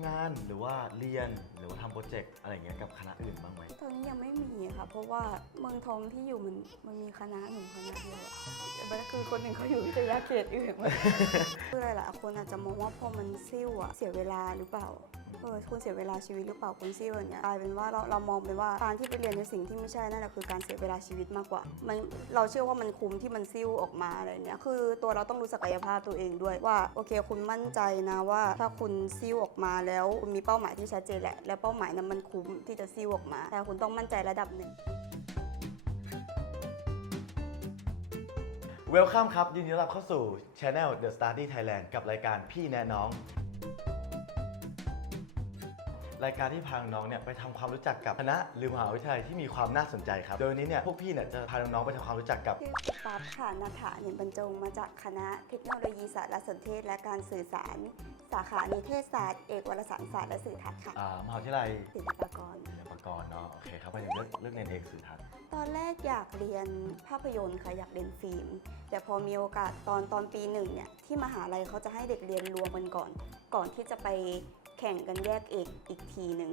ำงานหรือว่าเรียนหรือว่าทำโปรเจกต์อะไรอย่างเงี้ยกับคณะอื่นบ้างไหมตอนนี้ยังไม่มีค่ะ เพราะว่าเมืองทองที่อยู่มันมันมีคณะหนึ่งคณะเดียวอะแต่คือคนหนึ่งเขาอยู่วิทยาเขตอื่นคือหลายๆคนอาจจะมองว่าพอมันซิ่วอะเสียเวลาหรือเปล่า เออคุณเสียเวลาชีวิตหรือเปล่าคุณซิ่วอย่างเงี้ยกลายเป็นว่าเราเรามองเป็นว่าการที่ไปเรียนในสิ่งที่ไม่ใช่นั่นแหละคือการเสียเวลาชีวิตมากกว่ามันเราเชื่อว่ามันคุ้มที่มันซิ่วออกมาอะไรเนี้ยคือตัวเราต้องรู้ศักยภาพตัวเองด้วยว่าโอเค คุณมั่นใจนะว่าถ้าคุณซิ่วออกมาแล้วคุณมีเป้าหมายที่ชัดเจนแหละและเป้าหมายนั้นมันคุ้มที่จะซิ่วออกมา แต่คุณต้องมั่นใจระดับหนึ่งเวลคัมครับยินดีต้อนรับเข้าสู่ Channel The Study Thailand กับรายการพี่แนะน้อง รายการที่พาน้องๆเนี่ยไปทำความรู้จักกับคณะหรือมหาวิทยาลัยที่มีความน่าสนใจครับ โดยวันนี้เนี่ยพวกพี่เนี่ยจะพาน้องๆไปทำความรู้จักกับชื่อปุ๊บปั๊บค่ะนาถาเนียนบรรจงมาจากคณะเทคโนโลยีสารสนเทศและการสื่อสาร สาขานิเทศศาสตร์เอกวารสารศาสตร์และสื่อทัศน์ค่ะอ่ามหาวิทยาลัยศิลปากรศิลปากรเนาะโอเคครับไปถึงเลือกเลือกเรียนเอกสื่อทัศน์ตอนแรกอยากเรียนภาพยนตร์ค่ะอยากเรียนฟิล์มแต่พอมีโอกาสตอนตอนปีหนึ่งเนี่ยที่มหาลัยเขาจะให้เด็กเรียนรวมกันก่อน ก่อนที่จะไป แข่งกันแยกเอกอีกทีหนึ่ง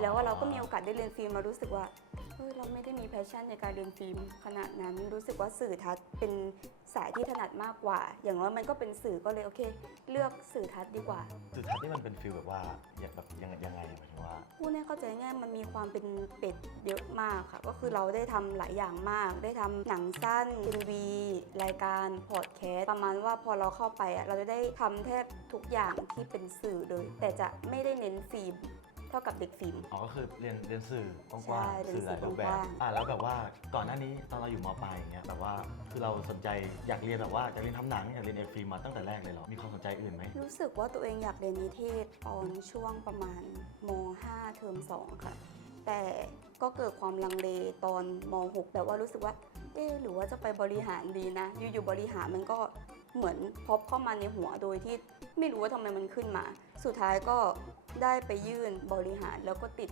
แล้วเราก็มีโอกาสได้เรียนฟิล์มมารู้สึกว่า เฮ้ยเราไม่ได้มีแพชชั่นในการเรียนฟิล์มขนาดนั้นรู้สึกว่าสื่อทัศน์เป็นสายที่ถนัดมากกว่า อย่างน้อยมันก็เป็นสื่อก็เลยโอเค เลือกสื่อทัศน์ดีกว่า สื่อทัศน์นี่มันเป็นฟิลแบบว่าอย่างแบบยังยังไงหมายถึงว่าพูดให้เข้าใจง่ายมันมีความเป็นเป็ดเยอะมากค่ะ ก็คือเราได้ทำหลายอย่างมาก ได้ทำหนังสั้นทีวีรายการพอดแคสต์ประมาณว่าพอเราเข้าไปอะเราจะได้ทำแทบทุกอย่างที่เป็นสื่อเลย แต่จะไม่ได้เน้นฟิล์ม เท่ากับเด็กฟิล์ม อ๋อก็คือเรียนเรียนสื่อกว้างใช่ๆเรียนสื่อหลายรูปแบสื่อกบว้างๆอ่าแล้วแบบว่าก่อนหน้านี้ตอนเราอยู่มปลายอย่างเงี้ยแบบว่าคือเราสนใจอยากเรียนแบบว่าอยากเรียนทำหนังอยากเรียนเอกฟิล์มมาตั้งแต่แรกเลยเหรอมีความสนใจอื่นไหมรู้สึกว่าตัวเองอยากเรียนนิเทศตอนช่วงประมาณม 5 เทอม 2 ค่ะ แต่ก็เกิดความลังเลตอนม 6แต่ว่ารู้สึกว่า เอ๊ะหรือว่าจะไปบริหารดีนะ อยู่ๆบริหารมันก็เหมือนพบเข้ามาในหัวโดยที่ไม่รู้ว่าทำไมมันขึ้นมา สุดท้ายก็ได้ไปยื่นบริหารแล้วก็ติด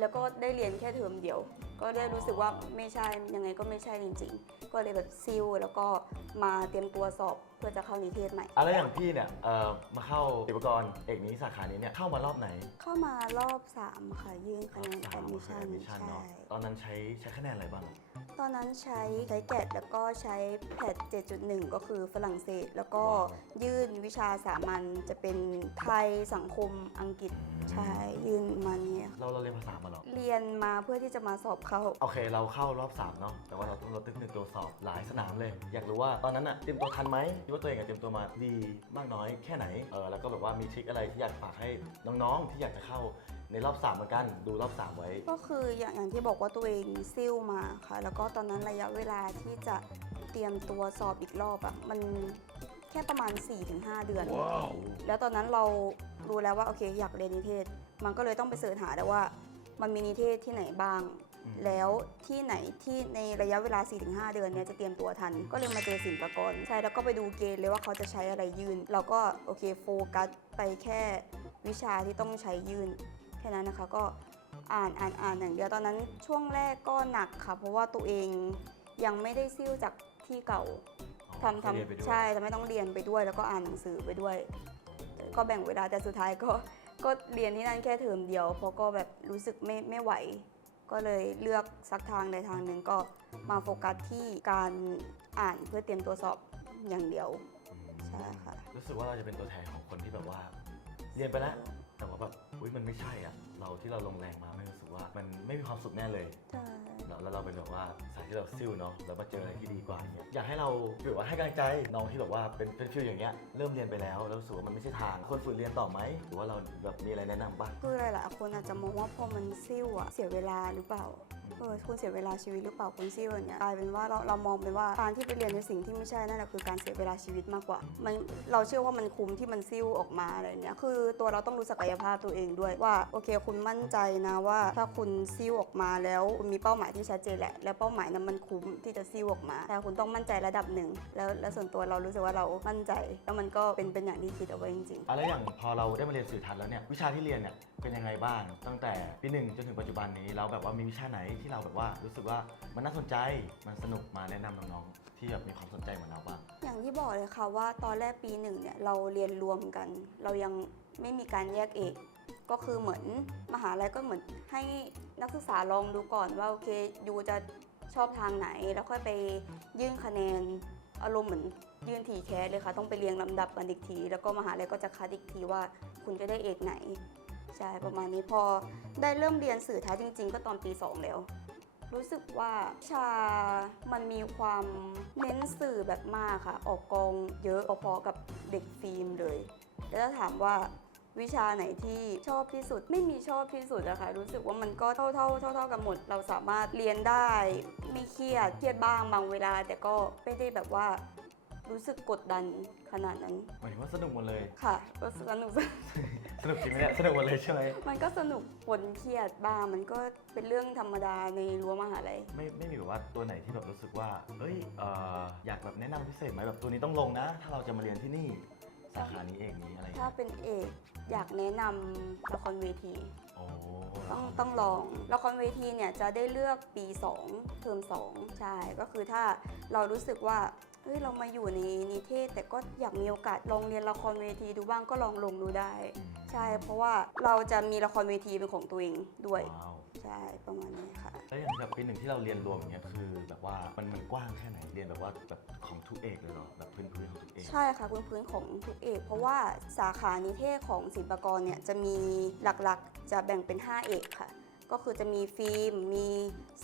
แล้วก็ได้เรียนแค่เทอมเดียว ก็ได้รู้สึกว่าไม่ใช่ยังไงก็ไม่ใช่จริง ๆ ก็เลยแบบซิลแล้วก็มาเตรียมตัวสอบเพื่อจะเข้านิเทศใหม่อะแล้วอย่างพี่เนี่ยเอ่อมาเข้าศิลปากรเอกนี้สาขานี้เนี่ยเข้ามารอบไหนเข้ามารอบ 3 ค่ะยื่นคะแนนแอดมิชชั่นมิชชั่นใช่เนาะตอนนั้นใช้ใช้คะแนนอะไรบ้าง ตอนนั้นใช้ใช้แกดแล้วก็ใช้แพท7.1 ก็คือฝรั่งเศส แล้วก็ว้าวยื่นวิชาสามัญจะเป็นไทยสังคมอังกฤษใช่ยื่นมาเนี่ยเราเราเรียนภาษามาเหรอเรียนมาเพื่อที่จะมาสอบเข้า โอเค เราเข้ารอบ3เนาะแต่ว่าเราต้องเราตึกหนึ่งตัวสอบหลายสนามเลย อยากรู้ว่าตอนนั้นอะเตรียมตัวทันไหมคิดว่าตัวเองอะเตรียมตัวมาดีมากน้อยแค่ไหนเออแล้วก็แบบว่ามีทริคอะไรที่อยากฝากให้น้องๆที่อยากจะเข้า ในรอบ3เหมือนกัน ดูรอบ 3 ไว้ ก็คืออย่างอย่างที่บอกว่าตัวเองซิ่วมาค่ะ แล้วก็ตอนนั้นระยะเวลาที่จะเตรียมตัวสอบอีกรอบอะมันแค่ประมาณ 4-5 เดือน แล้วตอนนั้นเรารู้แล้วว่าโอเคอยากเรียนนิเทศ มันก็เลยต้องไปเสิร์ชหาแล้วว่า มันมีนิเทศที่ไหนบ้างอืมแล้วที่ไหนที่ในระยะเวลา 4-5 เดือนเนี้ยจะเตรียมตัวทัน ก็เลยมาเจอสินปากรใช่แล้วก็ไปดูเกณฑ์เลยว่าเขาจะใช้อะไรยื่นเราก็โอเคโฟกัสไปแค่วิชาที่ต้องใช้ยื่น แค่นั้นนะคะก็อ่านอ่านอ่านอย่างเดียวตอนนั้นช่วงแรกก็หนักค่ะ เพราะว่าตัวเองยังไม่ได้ซิ่วจากที่เก่าทำอ๋อเรียนไปด้วยทำใช่ทำให้ต้องเรียนไปด้วย แล้วก็อ่านหนังสือไปด้วย ก็แบ่งเวลาแต่สุดท้ายก็ก็เรียนที่นั่นแค่เทอมเดียว เพราะก็แบบรู้สึกไม่ไม่ไหว ก็เลยเลือกสักทางใดทางหนึ่งก็มาโฟกัสที่การอ่านเพื่อเตรียมตัวสอบอย่างเดียวใช่ค่ะรู้สึกว่าเราจะเป็นตัวแทนของคนที่แบบว่า เรียนไปแล้ว แต่ว่าแบบอุ้ยมันไม่ใช่อะ เราที่เราลงแรงมาไม่รู้สึกว่ามันไม่มีความสุขแน่เลย ใช่แล้วแล้วเราเป็นแบบว่าสายที่เราซิ่วเนาะแล้วมาเจออะไรที่ดีกว่าอย่างเงี้ยอยากให้เราแบบว่าให้กำลังใจน้องที่แบบว่าเป็นเป็นฟิลอย่างเงี้ยเริ่มเรียนไปแล้วแล้วรู้สึกว่ามันไม่ใช่ทางควรฝึกเรียนต่อไหมหรือว่าเราแบบมีอะไรแนะนำปะคือหลายๆคนอาจจะมองว่าพอมันซิ่วอะเสียเวลาหรือเปล่า เออคุณเสียเวลาชีวิตหรือเปล่าคุณซิ่วอย่างเงี้ยกลายเป็นว่าเราเรามองเป็นว่าการที่ไปเรียนในสิ่งที่ไม่ใช่นั่นแหละคือการเสียเวลาชีวิตมากกว่ามันเราเชื่อว่ามันคุ้มที่มันซิ่วออกมาอะไรเนี้ยคือตัวเราต้องรู้ศักยภาพตัวเองด้วยว่าโอเค คุณมั่นใจนะว่าถ้าคุณซิ่วออกมาแล้วคุณมีเป้าหมายที่ชัดเจนแหละและเป้าหมายนั้นมันคุ้มที่จะซิ่วออกมาแต่คุณต้องมั่นใจระดับหนึ่งแล้วแล้วส่วนตัวเรารู้สึกว่าเรามั่นใจ แล้วมันก็เป็นเป็นอย่างที่คิดเอาไว้จริงๆอะแล้วอย่างพอเราได้มาเรียนสื่อทัศน์แล้วเนี่ยวิชาที่เรียนเนี่ยเป็นยังไงบ้างตั้งแต่ปีหนึ่งจนถึงปัจจุบันนี้เราแบบว่ามีวิชาไหนที่เราแบบว่ารู้สึกว่ามันน่าสนใจมันสนุกมาแนะนำน้องๆที่แบบมีความสนใจเหมือนเราบ้าง อย่างที่บอกเลยค่ะว่าตอนแรกปีหนึ่งเนี่ยเราเรียนรวมกัน เรายังไม่มีการแยกเอก ก็คือเหมือนมหาลัยก็เหมือนให้นักศึกษาลองดูก่อนว่าโอเคยูจะชอบทางไหน แล้วค่อยไปยื่นคะแนนอารมณ์เหมือนยื่นทีแคสเลยค่ะ ต้องไปเรียงลำดับกันอีกที แล้วก็มหาลัยก็จะคัดอีกทีว่าคุณจะได้เอกไหน ใช่ประมาณนี้พอได้เริ่มเรียนสื่อท้ายจริง ๆ ก็ตอนปี 2 แล้ว รู้สึกว่าชา มันมีความเน้นสื่อแบบมากค่ะ ออกกองเยอะพอๆกับเด็กฟิล์มเลยแล้วถ้าถามว่าวิชาไหนที่ชอบที่สุดไม่มีชอบที่สุดอะค่ะรู้สึกว่ามันก็เท่าเท่าเท่าเท่ากันหมด เราสามารถเรียนได้ ไม่เครียดเครียดบ้างบางเวลา แต่ก็ไม่ได้แบบว่า รู้สึกกดดันขนาดนั้น หมายถึงว่าสนุกหมดเลย ค่ะก็สนุก สนุกจริงไหมเนี่ยสนุกหมดเลยใช่ไหมมันก็สนุกปนเครียดบ้างมันก็เป็นเรื่องธรรมดาในรั้วมหาลัย ไม่ไม่มีแบบว่าตัวไหนที่แบบรู้สึกว่าเอ้ยเอ่ออยากแบบแนะนำพิเศษไหมแบบตัวนี้ต้องลงนะ ถ้าเราจะมาเรียนที่นี่สาขานี้เองนี้อะไรอย่างถ้าเงี้ยเป็นเอกอยากแนะนำละครเวที โอ้ต้องต้องลองละครเวทีเนี่ยจะได้เลือกปี 2 เทอม2ใช่ก็คือถ้าเรารู้สึกว่าเฮ้ยเรามาอยู่ในนิเทศ แต่ก็อยากมีโอกาสลองเรียนละครเวทีดูบ้างก็ลองลงดูได้ ใช่ เพราะว่าเราจะมีละครเวทีเป็นของตัวเองด้วย ว้าวใช่ประมาณนี้ค่ะ แล้วอย่างแบบปีหนึ่งที่เราเรียนรวมอย่างเงี้ยคือแบบว่ามันมันกว้างแค่ไหนเรียนแบบว่าแบบของทุกเอกเลยเหรอแบบพื้นพื้นๆของทุกเอก ใช่ค่ะพื้นพื้นของทุกเอก เพราะว่าสาขานิเทศของศิลปากรเนี่ยจะมีหลักๆ จะแบ่งเป็น 5 เอกค่ะ ก็คือจะมีฟิล์ม มี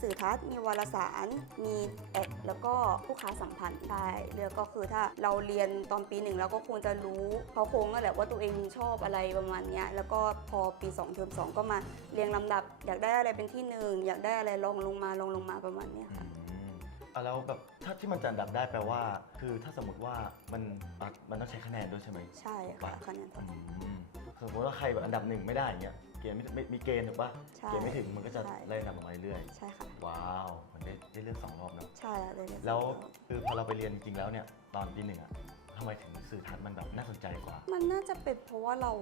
สื่อทัศน์ มีวารสาร มีแอดแล้วก็ผู้ค้าสัมพันธ์ได้เรื่องก็คือถ้าเราเรียนตอนปีหนึ่งเราก็คงจะรู้เขาโครงนั่นแหละว่าตัวเองชอบอะไรประมาณเนี้ยแล้วก็พอปี2เทอม2 ก็มาเรียงลำดับ อยากได้อะไรเป็นที่หนึ่งอยากได้อะไรลองลงมาลองลงมาประมาณเนี้ยอืค่ะมอะแล้วแบบถ้าที่มันจะอันดับได้แปลว่า คือถ้าสมมติว่ามันอะมันต้องใช้คะแนนด้วยใช่ไหมใช่ค่ะคะแนนเท่าอืกันมสมมติว่าใครแบบอันดับหนึ่งไม่ได้อย่างเงี้ย เกณฑ์ไม่ไม่มีเกณฑ์ถูกปะใช่เกณฑ์ไม่ถึงมันก็จะใช่ ไล่อันดับลงมาเรื่อยใช่ค่ะ ๆว้าวมันได้ได้เลือกสองรอบเนาะใช่เลยเนี่ยแล้วคือพอเราไปเรียนจริงๆแล้วเนี่ยตอนปีหนึ่งอะทำไมถึงสื่อทัศน์มันแบบน่าสนใจกว่า มันน่าจะเป็นเพราะว่าเรา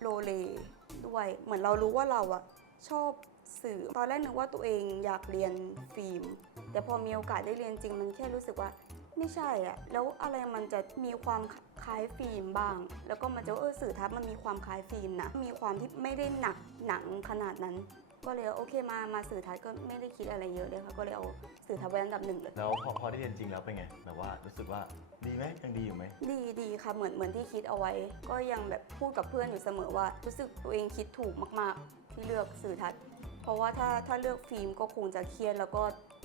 โลเลด้วย เหมือนเรารู้ว่าเราอะชอบสื่อ ตอนแรกนึกว่าตัวเองอยากเรียนฟิล์ม แต่พอมีโอกาสได้เรียนจริงมันแค่รู้สึกว่าไม่ใช่อะแล้วอะไรมันจะมีความ คล้ายฟิล์มบ้าง แล้วก็มันจะว่าเออสื่อทัศน์มันมีความคล้ายฟิล์มนะมีความที่ไม่ได้หนักหนังขนาดนั้น ก็เลยโอเคมามาสื่อทัศน์ก็ไม่ได้คิดอะไรเยอะเลยค่ะก็เลยเอาสื่อทัศน์ไว้อันดับหนึ่งเลยแล้วพอพอได้เรียนจริงแล้วเป็นไงแบบว่ารู้สึกว่าดีไหมยังดีอยู่ไหมดีดีค่ะเหมือนเหมือนที่คิดเอาไว้ ก็ยังแบบพูดกับเพื่อนอยู่เสมอว่า รู้สึกตัวเองคิดถูกมาก ๆ ที่เลือกสื่อทัศน์เพราะว่าถ้าถ้าเลือกฟิล์มก็คงจะเครียดแล้วก็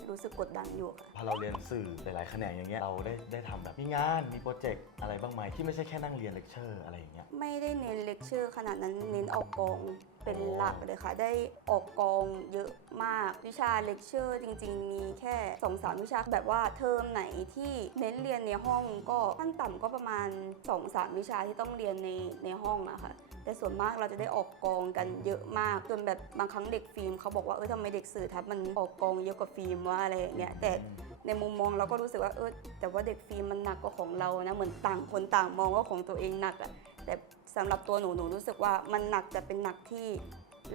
รู้สึกกดดันอยู่ค่ะ พอเราเรียนสื่อหลาย ๆ แขนงอย่างเงี้ยเราได้ได้ทำแบบมีงานมีโปรเจกต์อะไรบ้างไหมที่ไม่ใช่แค่นั่งเรียนเลคเชอร์อะไรอย่างเงี้ย ไม่ได้เน้นเลคเชอร์ขนาดนั้นเน้นออกกองเป็นหลักเลยค่ะ ได้ออกกองเยอะมากวิชาเลคเชอร์จริง ๆ มีแค่2อสามวิชาแบบว่าเทอมไหนที่เน้นเรียนในห้องก็ขั้นต่ำก็ประมาณ2อสามวิชาที่ต้องเรียนในในห้องอะค่ะ แต่ส่วนมากเราจะได้ออกกองกันเยอะมากจนแบบบางครั้งเด็กฟิล์มเขาบอกว่าเออทำไมเด็กสื่อทัศน์มันออกกองเยอะกว่าฟิล์มว่าอะไรอย่างเงี้ยแต่ในมุมมองเราก็รู้สึกว่าเออแต่ว่าเด็กฟิล์มมันหนักกว่าของเรานะเหมือนต่างคนต่างมองว่าของตัวเองหนักอะแต่สำหรับตัวหนูหนูรู้สึกว่ามันหนักแต่เป็นหนักที่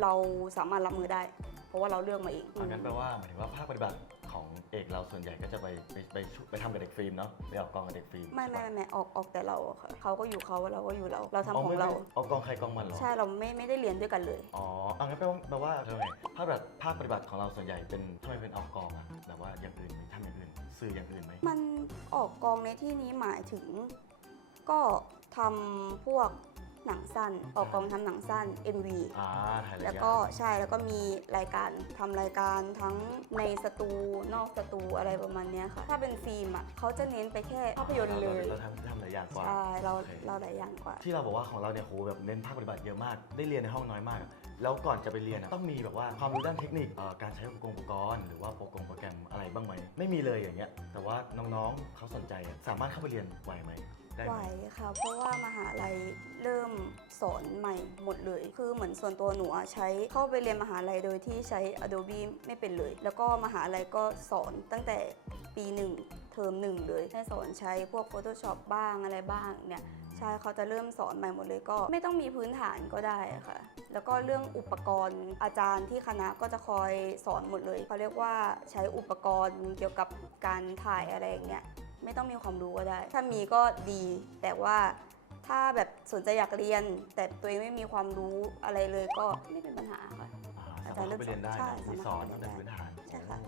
เราสามารถรับมือได้ เพราะว่าเราเลือกมาเองอันนั้นแปลว่าหมายถึงว่าภาคปฏิบัติ ของเอกเราส่วนใหญ่ก็จะไปไปไปช่วยไปทำกับเด็กฟิล์มเนาะไปออกกองกับเด็กฟิล์มไม่ไม่ไม่ไม่ออกออกแต่เราอะค่ะเขาก็อยู่เขาเราก็อยู่เรา เราทำอ๋อของไม่เรา ไม่ออกกองใครกองมันเหรอ ใช่เราไม่ไม่ได้เรียนด้วยกันเลย อ๋ออันนั้นแปลว่าแปลว่าทำไมภาคปฏิบัติภาคปฏิบัติของเราส่วนใหญ่เป็นทำไมเป็นออกกองอะแบบว่าอย่างอื่นไหมทำอย่างอื่น สื่ออย่างอื่นไหมมันออกกองในที่นี้หมายถึง ก็ทำพวก หนังสั้น ออกกองทำหนังสั้น MV อ่าถ่ายรายแล้วการก็ใช่แล้วก็มีรายการทำรายการทั้งในสตูนอกสตูอะไรประมาณเนี้ยค่ะ ถ้าเป็นฟิล์มอะเขาจะเน้นไปแค่ภาพยนตร์เลยเราทำทำหลายอย่างกว่าใช่เราโอเคเราหลายอย่างกว่า ที่เราบอกว่าของเราเนี่ยโหแบบเน้นภาคปฏิบัติเยอะมาก ได้เรียนในห้องน้อยมากอะแล้วก่อนจะไปเรียนอะต้องมีแบบว่าความรู้ด้านเทคนิคเอ่อการใช้อุปกรณ์อุปกรณ์หรือว่าโปรแกรมโปรแกรมอะไรบ้างไหมไม่มีเลยอย่างเงี้ยแต่ว่าน้องๆเขาสนใจอะสามารถเข้าไปเรียนไหวไหม ได้ไหไหวมค่ะ เพราะว่ามหาลัยเริ่มสอนใหม่หมดเลย คือเหมือนส่วนตัวหนูอะใช้เข้าไปเรียนมหาลัยโดยที่ใช้ Adobe ไม่เป็นเลย แล้วก็มหาลัยก็สอนตั้งแต่ปีหนึ่งเทอมหนึ่งเลยให้สอนใช้พวก Photoshop บ้างอะไรบ้างเนี่ยใช่เขาจะเริ่มสอนใหม่หมดเลยก็ ไม่ต้องมีพื้นฐานก็ได้ค่ะ แล้วก็เรื่องอุปกรณ์อาจารย์ที่คณะก็จะคอยสอนหมดเลยเขาเรียกว่าใช้อุปกรณ์เกี่ยวกับการถ่ายอะไรอย่างเงี้ย ไม่ต้องมีความรู้ก็ได้ ถ้ามีก็ดี แต่ว่าถ้าแบบสนใจอยากเรียน แต่ตัวเองไม่มีความรู้อะไรเลยก็ไม่เป็นปัญหาค่ะอ่าสามารถเข้าไปเรียนได้ใช่นะมีสอนตั้งแต่สามารถพื้นฐานใช่ค่ะ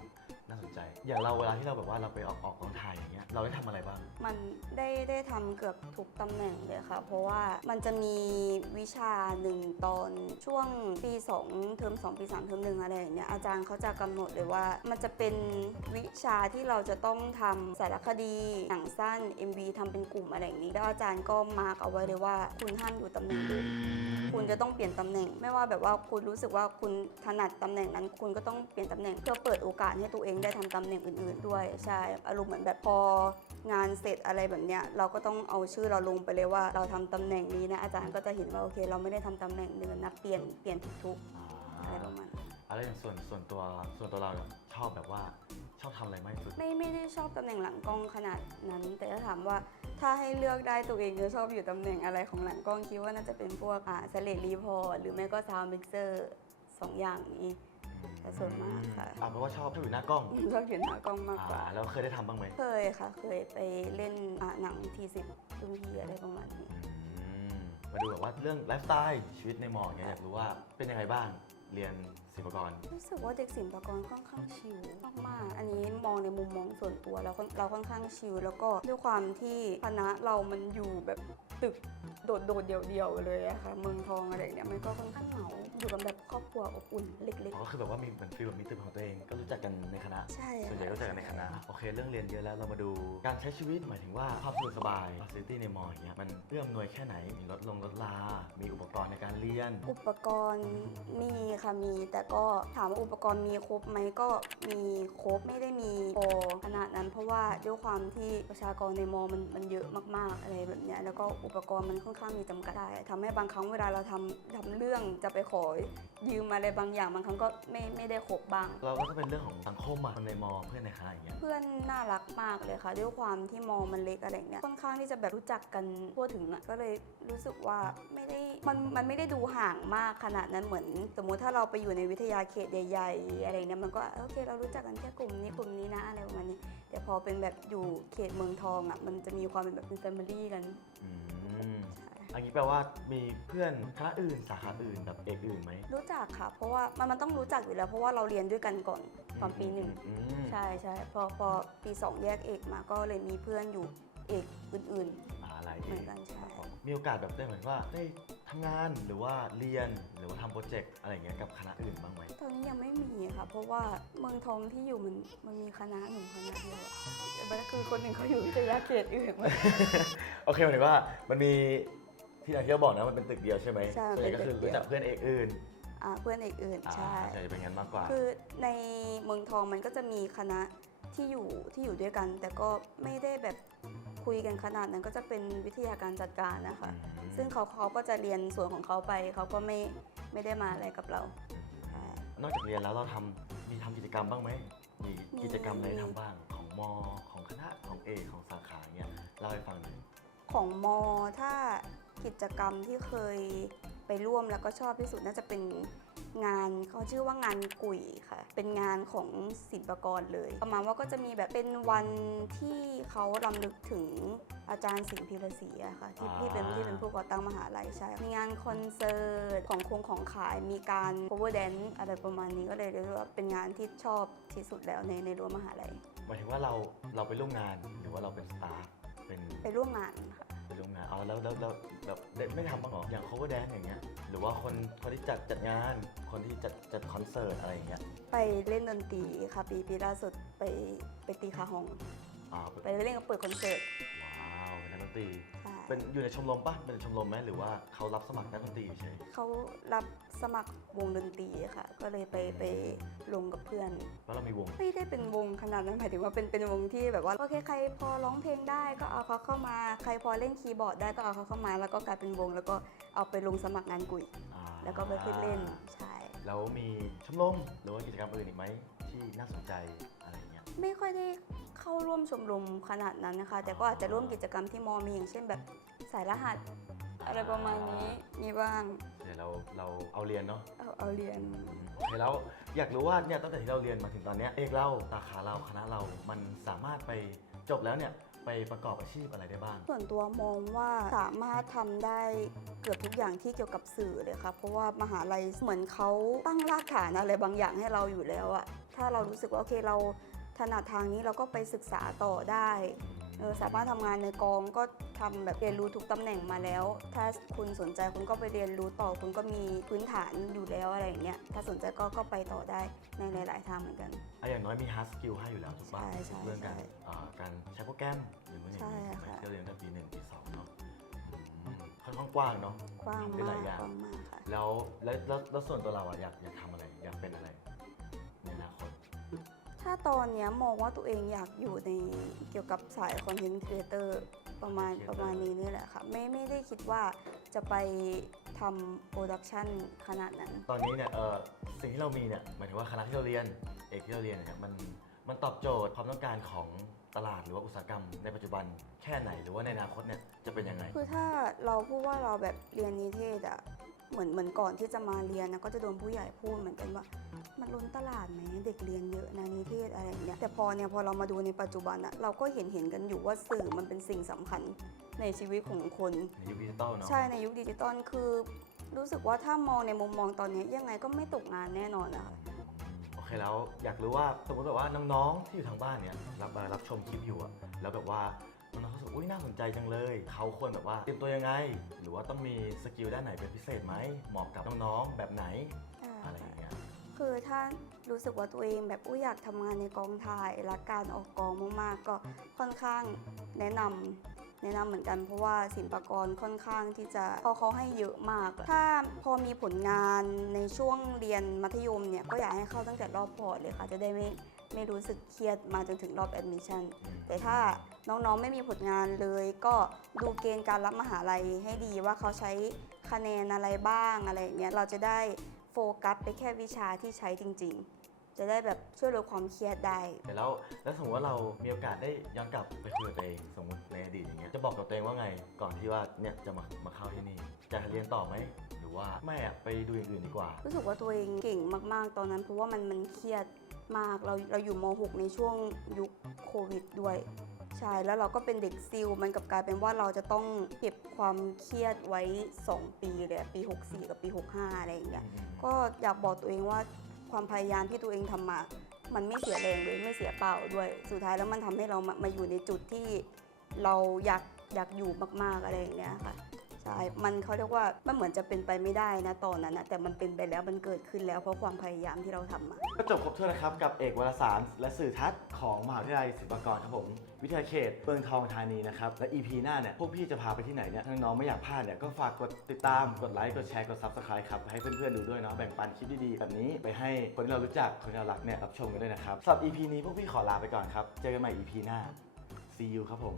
น่าสนใจ อย่างเราเวลาที่เราแบบว่าเราไปออกออกกองถ่ายอย่างเงี้ย เราได้ทำอะไรบ้าง มันได้ได้ทำเกือบทุกตำแหน่งเลยค่ะ เพราะว่ามันจะมีวิชา หนึ่งตอนช่วงปี2เทอม2ปี3เทอมหนึ่งอะไรอย่างเงี้ยอาจารย์เขาจะกำหนดเลยว่า มันจะเป็นวิชาที่เราจะต้องทำสารคดีหนังสั้น MV ทำเป็นกลุ่มอะไรอย่างนี้แล้วอาจารย์ก็มาร์กเอาไว้เลยว่า คุณห้ามอยู่ตำแหน่งเดิมคุณจะต้องเปลี่ยนตำแหน่ง ไม่ว่าแบบว่าคุณรู้สึกว่าคุณถนัดตำแหน่งนั้น คุณก็ต้องเปลี่ยนตำแหน่งเพื่อเปิดโอกาสให้ตัวเองได้ทำตำแหน่งอื่น ๆ ด้วยใช่อารมณ์เหมือนแบบพองานเสร็จอะไรแบบเนี้ยเราก็ต้องเอาชื่อเราลงไปเลยว่า เราทำตำแหน่งนี้นะอาจารย์ก็จะเห็นว่าโอเค เราไม่ได้ทำตำแหน่งเดิมนะเปลี่ยนเปลี่ยนทุกๆอะไรประมาณนั้นอะไรอย่างส่วนส่วนตัวส่วนตัวเราชอบแบบว่าชอบทำอะไรมากที่สุด ไม่ไม่ได้ชอบตำแหน่งหลังกล้องขนาดนั้น แต่ถ้าถามว่าถ้าให้เลือกได้ตัวเองจะชอบอยู่ตำแหน่งอะไรของหลังกล้องคิดว่าน่าจะเป็นพวกอ่าสเลดรีพอร์ตหรือไม่ก็ซาวมิกเซอร์สองอย่างนี้แต่ส่วนมากค่ะ อ่าแปลว่าชอบอยู่หน้ากล้องชอบอยู่หน้ากล้องมากกว่า อ่าแล้วเคยได้ทำบ้างไหมเคยค่ะ เคยไปเล่นอ่าหนังทีสิบรุ่นพี่อะไรประมาณนี้ อืม มาดูแบบว่าเรื่องไลฟ์สไตล์ชีวิตในมออย่างเงี้ยอยากรู้ว่าเป็นยังไงบ้างเรียน ศิลปากร รู้สึกว่าเด็กศิลปากรค่อนข้างชิลมากๆ อันนี้มองในมุมมองส่วนตัวเราค่อนเราค่อนข้างชิลแล้วก็ด้วยความที่คณะเรามันอยู่แบบตึกโดดโดดๆเดี่ยวๆเลยอะค่ะ เมืองทองอะไรเนี่ยมันก็ค่อนข้างเหงาอยู่กันแบบครอบครัวอบอุ่นเล็ก อ๋อก็คือแบบว่ามีเหมือนฟีลแบบมีตึกของตัวเอง ก็รู้จักกันในคณะ ๆ ใช่ส่วนใหญ่ก็รู้จักกันในคณะ โอเค เรื่องเรียนเยอะแล้วเรามาดูการใช้ชีวิตหมายถึงว่าความสะดวกสบาย facility ในมออย่างเงี้ยมันเอื้อมหน่วยแค่ไหน มีรถลงรถลา มีอุปกรณ์ในการเรียน อุปกรณ์มีค่ะมีแต่ก็ถามว่าอุปกรณ์มีครบไหมก็มีครบไม่ได้มีพอขนาดนั้น เพราะว่าด้วยความที่ประชากรในมอมันมันเยอะมากๆอะไรแบบเนี้ยแล้วก็อุปกรณ์มันค่อนข้างมีจำกัดได้ทำให้บางครั้งเวลาเราทำทำเรื่องจะไปขอยืมอะไรบางอย่างบางครั้งก็ไม่ไม่ได้ครบบ้าง เราก็จะเป็นเรื่องของสังคมอะคนในมอเพื่อนในคณะอย่างเงี้ยเพื่อนน่ารักมากเลยค่ะ ด้วยความที่มอมันเล็กอะไรเงี้ยค่อนข้างที่จะแบบรู้จักกันทั่วถึงอะก็เลยรู้สึกว่าไม่ได้มันมันไม่ได้ดูห่างมากขนาดนั้นเหมือน สมมุติถ้าเราไปอยู่ในวิทยาเขตใหญ่ๆอะไรเงี้ยมันก็โอเคเรารู้จักกันแค่กลุ่มนี้กลุ่มนี้นะอะไรประมาณนี้ แต่พอเป็นแบบอยู่เขตเมืองทองอะมันจะมีความเป็นแบบเป็นแฟมิลี่กันอืมใช่อันนี้แปลว่ามีเพื่อนคณะอื่นสาขาอื่นแบบเอกอื่นไหม รู้จักค่ะ เพราะว่ามันมันต้องรู้จักอยู่แล้ว เพราะว่าเราเรียนด้วยกันก่อนตอนปีหนึ่งอืม ใช่ใช่พอพอปีสองแยกเอกมาก็เลยมีเพื่อนอยู่เอกอื่นม หาลัยเหมือนกันใช่มีโอกาสแบบได้เหมือนว่าได้ทำงานหรือว่าเรียนหรือว่าทำโปรเจกต์อะไรอย่างเงี้ยกับคณะอื่นบ้างไหมๆตอนนี้ยังไม่มีค่ะ เพราะว่าเมืองทองที่อยู่มันมันมีคณะหนึ่งคณะเดียวอะแต่ก็คือคนหนึ่งเขาอยู่วิทยาเขตอื่นโอเคหมายถึงว่ามันมีที่อย่างที่เราบอกนะมันเป็นตึกเดียวใช่ไหมใช่ส่วนใหญ่ก็คือเป็นตึกเดียว รู้จักเพื่อนเอกอื่นอ่าเพื่อนเอกอื่นอ่าใช่ใช่จะเป็นงั้นมากกว่า คือในเมืองทองมันก็จะมีคณะที่อยู่ที่อยู่ด้วยกัน แต่ก็ไม่ได้แบบ คุยกันขนาดนั้นก็จะเป็นวิทยาการจัดการนะคะอืมซึ่งเขาเขาก็จะเรียนส่วนของเขาไป เขาก็ไม่ไม่ได้มาอะไรกับเราใช่นอกจากเรียนแล้วเราทำมีทำกิจกรรมบ้างไหมมีมีกิจกรรมอะไรทำบ้างของมอของคณะของเอกของสาขาเงี้ยเล่าให้ฟังหน่อยของมอถ้ากิจกรรมที่เคยไปร่วมแล้วก็ชอบที่สุดน่าจะเป็น งานเขาชื่อว่างานกุยค่ะ เป็นงานของศิลปากรเลย ประมาณว่าก็จะมีแบบเป็นวันที่เขารำลึกถึงอาจารย์สิงห์พิรศรีอะค่ะที่ที่เป็นที่เป็นผู้ก่อตั้งมหาลัยใช่มีงานคอนเสิร์ตของคงของขายมีการ cover dance อะไรประมาณนี้ก็เลยเรียกว่าเป็นงานที่ชอบที่สุดแล้วในในรั้วมหาลัยหมายถึงว่าเราเราไปร่วมงานหรือว่าเราเป็นสตาฟเป็นไปร่วมงานค่ะ ไปร่วมงานเอาแล้วแล้วแล้วแบบได้ไม่ทำบ้างเหรออย่าง cover dance อย่างเงี้ยหรือว่าคนคนที่จัดจัดงาน คนที่จัดจัดคอนเสิร์ตอะไรอย่างเงี้ยไปเล่นดนตรีค่ะปีปีล่าสุดไปไปตีคาฮอง อ่าไปเล่นกับเปิดคอนเสิร์ตว้าวเป็นนักดนตรีใช่ เป็นอยู่ในชมรมปะเป็นชมรมไหมหรือว่าเขารับสมัครนักดนตรีเฉยเขารับสมัครวงดนตรีค่ะ ก็เลยไปไปลงกับเพื่อน แล้วเรามีวง ไม่ได้เป็นวงขนาดนั้นหมายถึงว่าเป็นเป็นวงที่แบบว่าโอเคใครพอร้องเพลงได้ก็เอาเขาเข้ามา ใครพอเล่นคีย์บอร์ดได้ก็เอาเขาเข้ามา แล้วก็กลายเป็นวง แล้วก็เอาไปลงสมัครงานกุยอ่าแล้วก็ไปขึ้นเล่นใช่ แล้วมีชมรมหรือว่ากิจกรรมอื่นอีกไหมที่น่าสนใจอะไรอย่างเงี้ย ไม่ค่อยได้เข้าร่วมชมรมขนาดนั้นนะคะ แต่ก็อาจจะร่วมกิจกรรมที่มอมีอย่างเช่นแบบสายรหัส อะไรประมาณนี้มีบ้างเดี๋ยวเราเราเอาเรียนเนาะเอาเอาเรียนโอเคแล้วอยากรู้ว่าเนี่ยตั้งแต่ที่เราเรียนมาถึงตอนเนี้ยเอกเราสาขาเราคณะเรา มันสามารถไปจบแล้วเนี่ยไปไปประกอบอาชีพอะไรได้บ้าง ส่วนตัวมองว่าสามารถทำได้เกือบทุกอย่างที่เกี่ยวกับสื่อเลยค่ะเพราะว่ามหาลัยเหมือนเขาตั้งรากฐานอะไรบางอย่างให้เราอยู่แล้วอะถ้าเรารู้สึกว่าโอเคเรา ถนัดทางนี้เราก็ไปศึกษาต่อได้เออสามารถทำงานในกองก็ทำแบบเรียนรู้ทุกตำแหน่งมาแล้ว ถ้าคุณสนใจคุณก็ไปเรียนรู้ต่อ คุณก็มีพื้นฐานอยู่แล้วอะไรอย่างเงี้ย ถ้าสนใจก็ก็ไปต่อได้ในหลายๆทางเหมือนกัน อะอย่างน้อยมี hard skill ให้อยู่แล้วถูกป่ะใช่ใช่เรื่องการใช่อ่าการใช้โปรแกรมหรือว่าอย่างใช่นี้ค่ะ ที่เราเรียนตั้งแต่ปีหนึ่งปีสองเนาะอืมค่อนข้างกว้างเนาะกว้างทำได้หมาลากยอย่าง กว้างมากค่ะ แล้วแล้วแล้วแล้วส่วนตัวเราอะอยากอยากทำอะไรอยากเป็นอะไรในอนาคต ถ้าตอนเนี้ยมองว่าตัวเองอยากอยู่ในเกี่ยวกับสายคอนเทนต์ครีเอเตอร์ประมาณ Creator ประมาณนี้นี่แหละค่ะ ไม่ไม่ได้คิดว่าจะไปทำโปรดักชันขนาดนั้น ตอนนี้เนี่ยเออสิ่งที่เรามีเนี่ยหมายถึงว่าคณะที่เราเรียนเอกที่เราเรียนเนี่ยมันมันตอบโจทย์ความต้องการของตลาดหรือว่าอุตสาหกรรมในปัจจุบันแค่ไหนหรือว่าในอนาคตเนี่ยจะเป็นยังไง คือถ้าเราพูดว่าเราแบบเรียนนิเทศอะ เหมือนเหมือนก่อนที่จะมาเรียนนะก็จะโดนผู้ใหญ่พูดเหมือนกันว่า มันล้นตลาดไหมเด็กเรียนเยอะนะนิเทศอะไรอย่างเงี้ยแต่พอเนี่ยพอเรามาดูในปัจจุบันอะเราก็เห็นเห็นกันอยู่ว่าสื่อมันเป็นสิ่งสำคัญในชีวิตของคนในยุคดิจิตอลเนาะใช่ในยุคดิจิตอลคือ รู้สึกว่าถ้ามองในมุมมองตอนนี้ยังไงก็ไม่ตกงานแน่นอนนะคะโอเคแล้วอยากรู้ว่าสมมติแบบว่าน้องๆที่อยู่ทางบ้านเนี่ยรับมารับชมคลิปอยู่อะแล้วแบบว่า น้องๆเขารู้สึกอุ้ยน่าสนใจจังเลย เขาควรแบบว่าเตรียมตัวยังไง หรือว่าต้องมีสกิลด้านไหนเป็นพิเศษไหมเหมาะกับน้องๆแบบไหนอะไรอย่างเงี้ย คือถ้ารู้สึกว่าตัวเองแบบอุ้ยอยากทำงานในกองถ่ายรักการออกกองมากๆ ก็ค่อนข้างแนะนำแนะนำเหมือนกันเพราะว่าศิลปากรค่อนข้างที่จะเขาเขาให้เยอะมาก ถ้าพอมีผลงานในช่วงเรียนมัธยมเนี่ยก็อยากให้เข้าตั้งแต่รอบพอร์ตเลยค่ะจะได้ไม่ ไม่รู้สึกเครียดมาจนถึงรอบแอดมิชชั่นแต่ถ้าน้องๆไม่มีผลงานเลย ก็ดูเกณฑ์การรับมหาลัยให้ดีว่าเขาใช้คะแนนอะไรบ้างอะไรอย่างเงี้ยเราจะได้โฟกัสไปแค่วิชาที่ใช้จริง ๆ จะได้แบบช่วยลดความเครียดได้ แต่แล้วแล้วสมมติว่าเรามีโอกาสได้ย้อนกลับไปคุยกับตัวเองสมมติในอดีตอย่างเงี้ยจะบอกกับตัวเองว่าไงก่อนที่ว่าเนี่ยจะมามาเข้าที่นี่จะเรียนต่อไหมหรือว่าไม่อะไปดูอย่างอื่นดีกว่า รู้สึกว่าตัวเองเก่งมากๆ ตอนนั้นเพราะว่ามันมันเครียด มาก เราเราอยู่ม .6 ในช่วงยุคโควิดด้วยใช่แล้วเราก็เป็นเด็กซิลมันกลับกลายเป็นว่าเราจะต้องเก็บความเครียดไว้ 2 ปีเลยอะปี 64 กับปี 65 อะไรอย่างเงี้ยก็อยากบอกตัวเองว่าความพยายามที่ตัวเองทำมา มันไม่เสียแรงเลยไม่เสียเปล่าด้วย สุดท้ายแล้วมันทำให้เรามามาอยู่ในจุดที่เราอยากอยากอยู่มากๆอะไรอย่างเงี้ยค่ะ ใช่มันเขาเรียกว่ามันเหมือนจะเป็นไปไม่ได้นะตอนนั้นนะแต่มันเป็นไปแล้วมันเกิดขึ้นแล้วเพราะความพยายามที่เราทำมา ก็จบครบถ้วนนะครับกับเอกวารสาร และสื่อทัศน์ของมหาวิทยาลัยศิลปากรครับผม วิทยาเขตเมืองทองธานีนะครับและ EP หน้าเนี่ยพวกพี่จะพาไปที่ไหนเนี่ยถ้าน้องๆไม่อยากพลาดเนี่ยก็ฝากกดติดตามกดไลค์กดแชร์กด Subscribe ครับให้เพื่อนๆดูด้วยเนาะแบ่งปันคลิปดีๆแบบนี้ไปให้คนที่เรารู้จักคนที่เรารักเนี่ยรับชมกันด้วยนะครับสำหรับ EP นี้พวกพี่ขอลาไปก่อนครับเจอกันใหม่ EP หน้า see you ครับผม